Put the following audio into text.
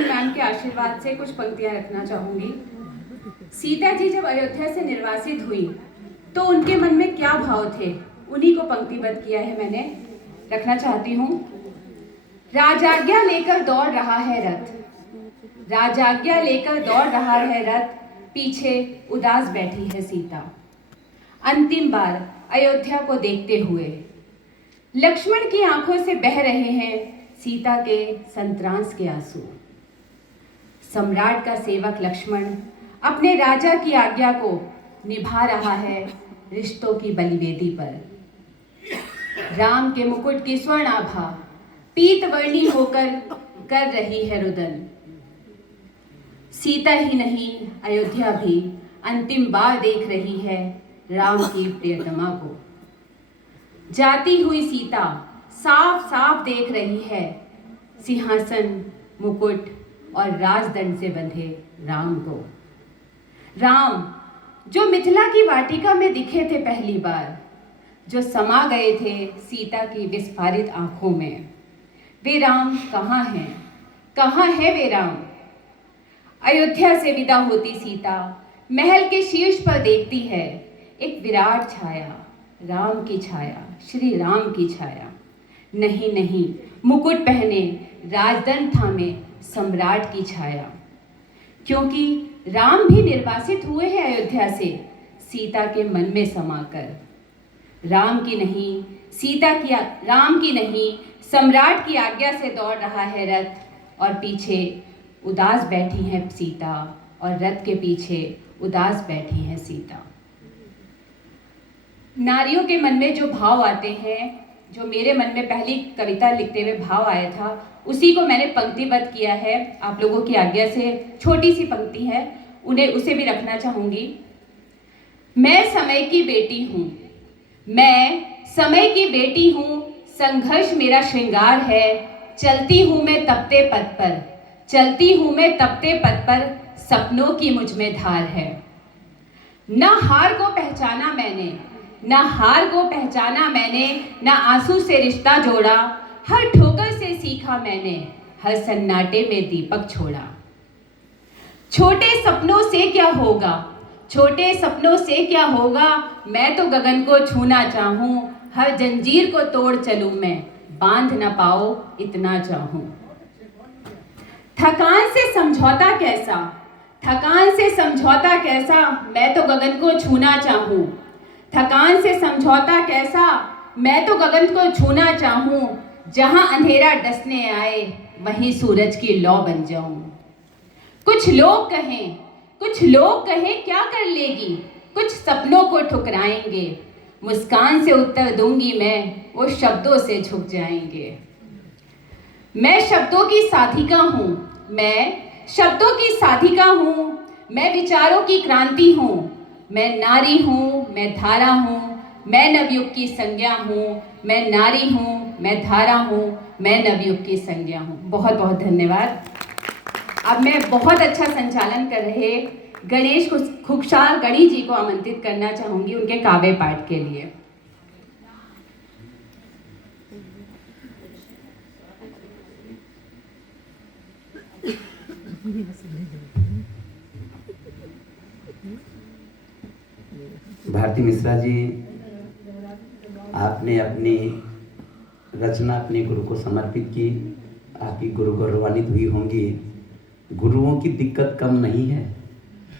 Rahul ma'am के आशीर्वाद से कुछ पंक्तियां रखना चाहूंगी। सीता जी जब अयोध्या से निर्वासित हुई तो उनके मन में क्या भाव थे, उन्हीं को पंक्तिबद्ध किया है मैंने, रखना चाहती हूँ। राजाज्ञा लेकर दौड़ रहा है रथ, राजाज्ञा लेकर दौड़ रहा है रथ, पीछे उदास बैठी है सीता। अंतिम बार अयोध्या को देखते हुए लक्ष्मण की आंखों से बह रहे हैं सीता के संत्रांस के आंसू। सम्राट का सेवक लक्ष्मण अपने राजा की आज्ञा को निभा रहा है रिश्तों की बलिवेदी पर। राम के मुकुट की स्वर्ण आभा पीतवर्णी होकर कर रही है रुदन। सीता ही नहीं अयोध्या भी अंतिम बार देख रही है राम की प्रियतमा को। जाती हुई सीता साफ साफ देख रही है सिंहासन, मुकुट और राजदंड से बंधे राम को। राम जो मिथिला की वाटिका में दिखे थे पहली बार, जो समा गए थे सीता की विस्फारित आंखों में, वे राम कहाँ हैं? कहाँ है वे राम? अयोध्या से विदा होती सीता महल के शीर्ष पर देखती है एक विराट छाया, राम की छाया, श्री राम की छाया। नहीं नहीं, मुकुट पहने राजदंड थामे सम्राट की छाया। क्योंकि राम भी निर्वासित हुए हैं अयोध्या से सीता के मन में समाकर। राम की नहीं, सीता की, राम की नहीं, सम्राट की आज्ञा से दौड़ रहा है रथ और पीछे उदास बैठी है सीता, और रथ के पीछे उदास बैठी है सीता। नारियों के मन में जो भाव आते हैं, जो मेरे मन में पहली कविता लिखते हुए भाव आया था, उसी को मैंने पंक्तिबद्ध किया है आप लोगों की आज्ञा से। छोटी सी पंक्ति है, उसे भी रखना चाहूंगी। मैं समय की बेटी हूँ, मैं समय की बेटी हूँ, संघर्ष मेरा श्रृंगार है। चलती हूँ मैं तपते पथ पर, चलती हूँ मैं तपते पथ पर, सपनों की मुझ में धार है। न हार को पहचाना मैंने, न हार को पहचाना मैंने, न आंसू से रिश्ता जोड़ा। हर ठोकर से सीखा मैंने, हर सन्नाटे में दीपक छोड़ा। छोटे सपनों से क्या होगा, छोटे सपनों से क्या होगा, मैं तो गगन को छूना चाहूं। हर जंजीर को तोड़ चलूं मैं, बांध न पाओ इतना चाहूं। थकान से समझौता कैसा, थकान से समझौता कैसा, मैं तो गगन को छूना चाहूं। थकान से समझौता कैसा, मैं तो गगन को छूना चाहूं। जहां अंधेरा डसने आए वहीं सूरज की लौ बन जाऊं। कुछ लोग कहें, कुछ लोग कहें क्या कर लेगी, कुछ सपनों को ठुकराएंगे। मुस्कान से उत्तर दूंगी मैं, वो शब्दों से झुक जाएंगे। मैं शब्दों की साधिका हूँ, मैं शब्दों की साधिका हूँ, मैं विचारों की क्रांति हूँ। मैं नारी हूँ, मैं धारा हूँ, मैं नवयुग की संज्ञा हूँ। मैं नारी हूँ, मैं धारा हूँ, मैं नवयुग की संज्ञा हूँ। बहुत बहुत धन्यवाद। अब मैं बहुत अच्छा संचालन कर रहे गणेश खुशहाल गणी जी को आमंत्रित करना चाहूँगी उनके काव्य पाठ के लिए। भारती मिश्रा जी, आपने अपनी रचना अपने गुरु को समर्पित की। आपकी गुरु गौरवान्वित हुई होंगी। गुरुओं की दिक्कत कम नहीं है,